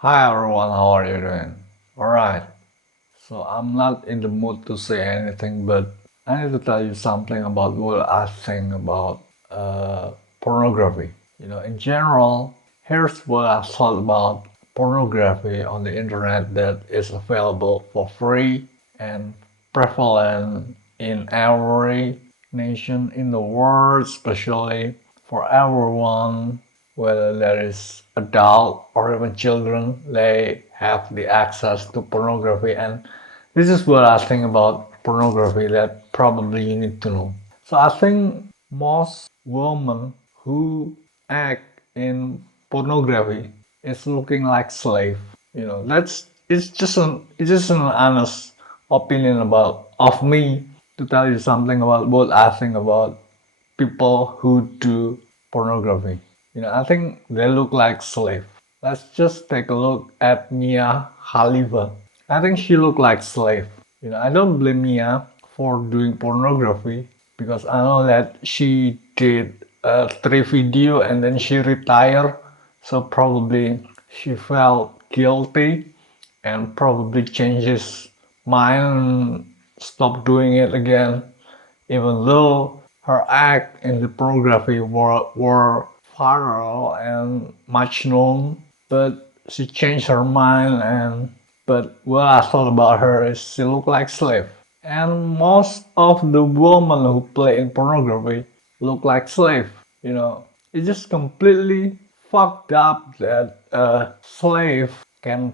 Hi everyone, how are you doing? Alright, so I'm not in the mood to say anything, but I need to tell you something about what I think about pornography. In general, here's what I thought about pornography on the internet that is available for free and prevalent in every nation in the world, especially for everyone, whether there is adult or even children, they have the access to pornography. And this is what I think about pornography that probably you need to know. So I think most women who act in pornography is looking like slave. That's it's just an honest opinion about of me to tell you something about what I think about people who do pornography. I think they look like slave. Let's just take a look at Mia Khalifa. I think she looked like slave. I don't blame Mia for doing pornography because I know that she did three video and then she retired. So probably she felt guilty and probably changes mind and stopped doing it again, even though her act in the pornography were viral and much known, but she changed her mind. But what I thought about her is she looked like slave. And most of the women who play in pornography look like slave. It's just completely fucked up that a slave can,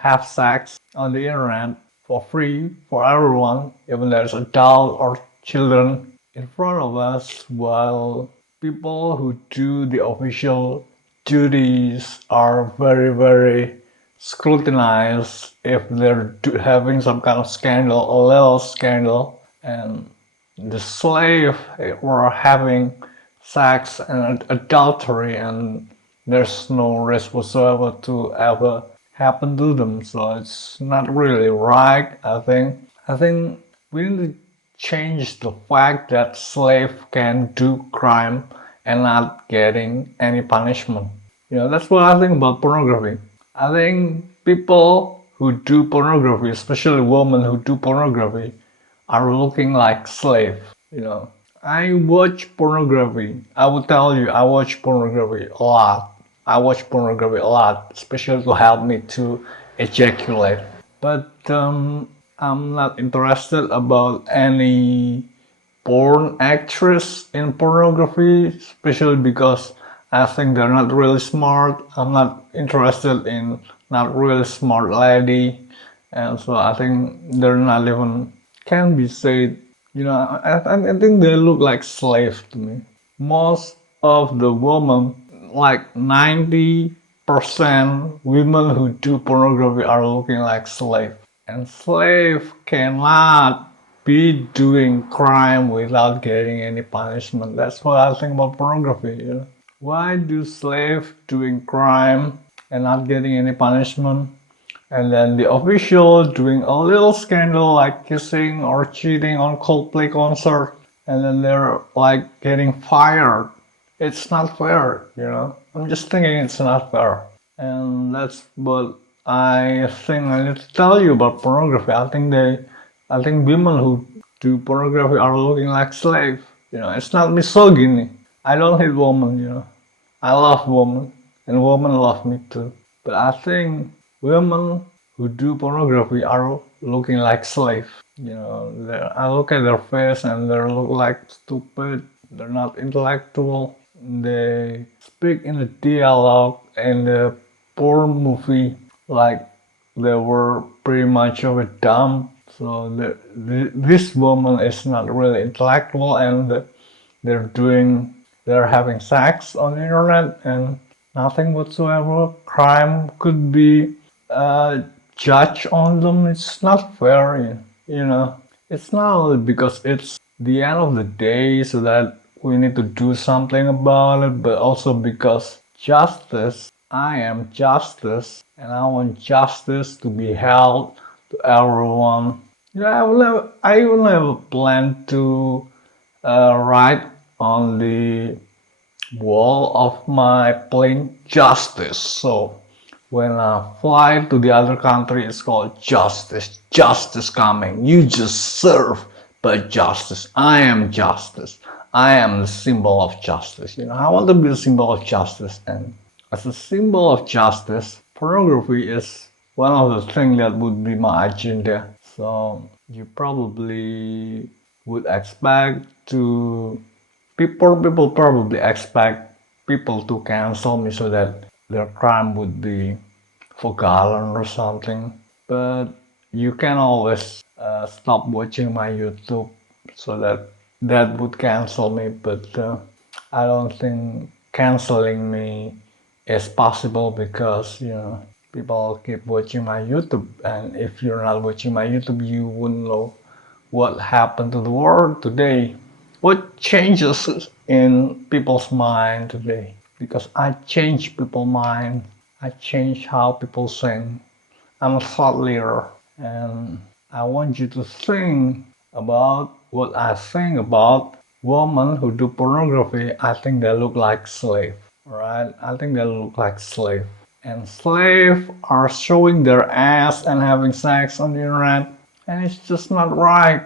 have sex on the internet for free for everyone, even there's adult or children in front of us, while people who do the official duties are very, very scrutinized if they're having some kind of scandal, a little scandal, and the slave were having sex and adultery, and there's no risk whatsoever to ever happen to them. So it's not really right, I think. I think we need to change the fact that slave can do crime and not getting any punishment. That's what I think about pornography. I think people who do pornography, especially women who do pornography, are looking like slave. You know, I watch pornography. I will tell you, I watch pornography a lot. I watch pornography a lot, especially to help me to ejaculate. But I'm not interested about any porn actress in pornography, especially because I think they're not really smart. I'm not interested in not really smart lady, and so I think they're not even can be said. I think they look like slaves to me. Most of the women, like 90% women who do pornography are looking like slaves. And slave cannot be doing crime without getting any punishment. That's what I think about pornography. Why do slaves doing crime and not getting any punishment? And then the official doing a little scandal like kissing or cheating on Coldplay concert, and then they're like getting fired. It's not fair. I'm just thinking it's not fair. And that's what I think I need to tell you about pornography. I think women who do pornography are looking like slaves. It's not misogyny. I don't hate women. I love women, and women love me too. But I think women who do pornography are looking like slaves. I look at their face and they look like stupid. They're not intellectual. They speak in the dialogue in the porn movie like they were pretty much of a dumb. So this woman is not really intellectual, and they're doing they're having sex on the internet and nothing whatsoever. Crime could be judged on them. It's not fair, you know. It's not only because it's the end of the day, so that we need to do something about it, but also because justice. I am justice, and I want justice to be held to everyone. I will have a plan to write on the wall of my plane justice. So When I fly to the other country, it's called justice. Justice coming. You just serve, but justice. I am justice. I am the symbol of justice. I want to be the symbol of justice. And as a symbol of justice, pornography is one of the things that would be my agenda. So you probably would expect to people probably expect people to cancel me so that their crime would be forgotten or something. But you can always stop watching my YouTube so that would cancel me. But I don't think canceling me is possible because people keep watching my YouTube, and if you're not watching my YouTube, you wouldn't know what happened to the world today, what changes in people's mind today. Because I change people's mind, I change how people think. I'm a thought leader, and I want you to think about what I think about women who do pornography. I think they look like slave. Right? I think they look like slave. And slaves are showing their ass and having sex on the internet, and it's just not right.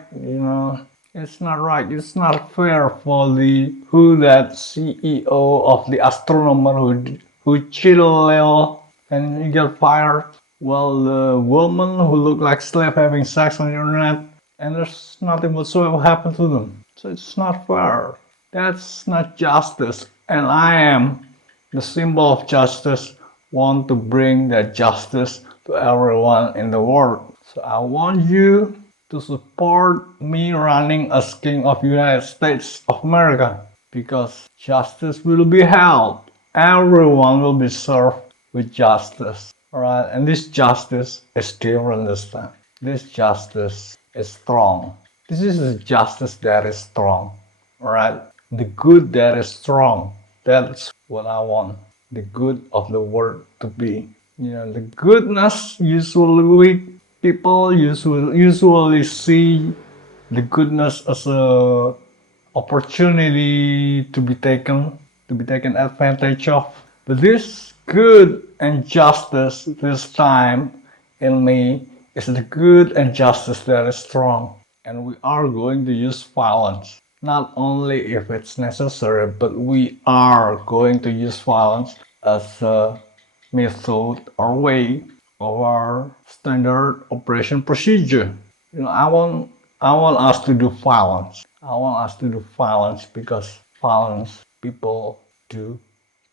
It's not right. It's not fair for the who that CEO of the astronomer who cheated a little and he got fired. Well, the woman who look like slave having sex on the internet, and there's nothing whatsoever happened to them. So it's not fair. That's not justice. And I am the symbol of justice, want to bring that justice to everyone in the world. So I want you to support me running as King of United States of America because justice will be held. Everyone will be served with justice. Alright, and this justice is different this time. This justice is strong. This is a justice that is strong. Alright, the good that is strong. That's what I want. The good of the world to be. The goodness usually people usually see the goodness as a opportunity to be taken advantage of. But this good and justice this time in me is the good and justice that is strong. And we are going to use violence. Not only if it's necessary, but we are going to use violence as a method or way of our standard operation procedure. I want us to do violence. I want us to do violence because violence people do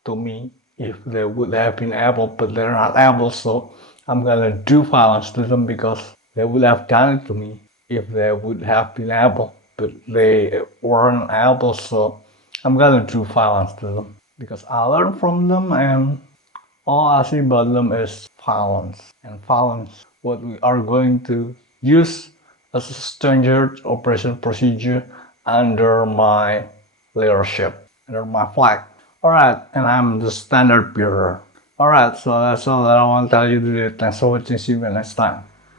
to me if they would have been able, but they're not able. So I'm gonna do violence to them because they would have done it to me if they would have been able, but they weren't able. So I'm gonna do violence to them because I learned from them, and all I see about them is violence. And violence, what we are going to use as a standard operation procedure under my leadership, under my flag. Alright, and I'm the standard bearer. Alright, so that's all that I want to tell you today. Thanks for watching. See you next time.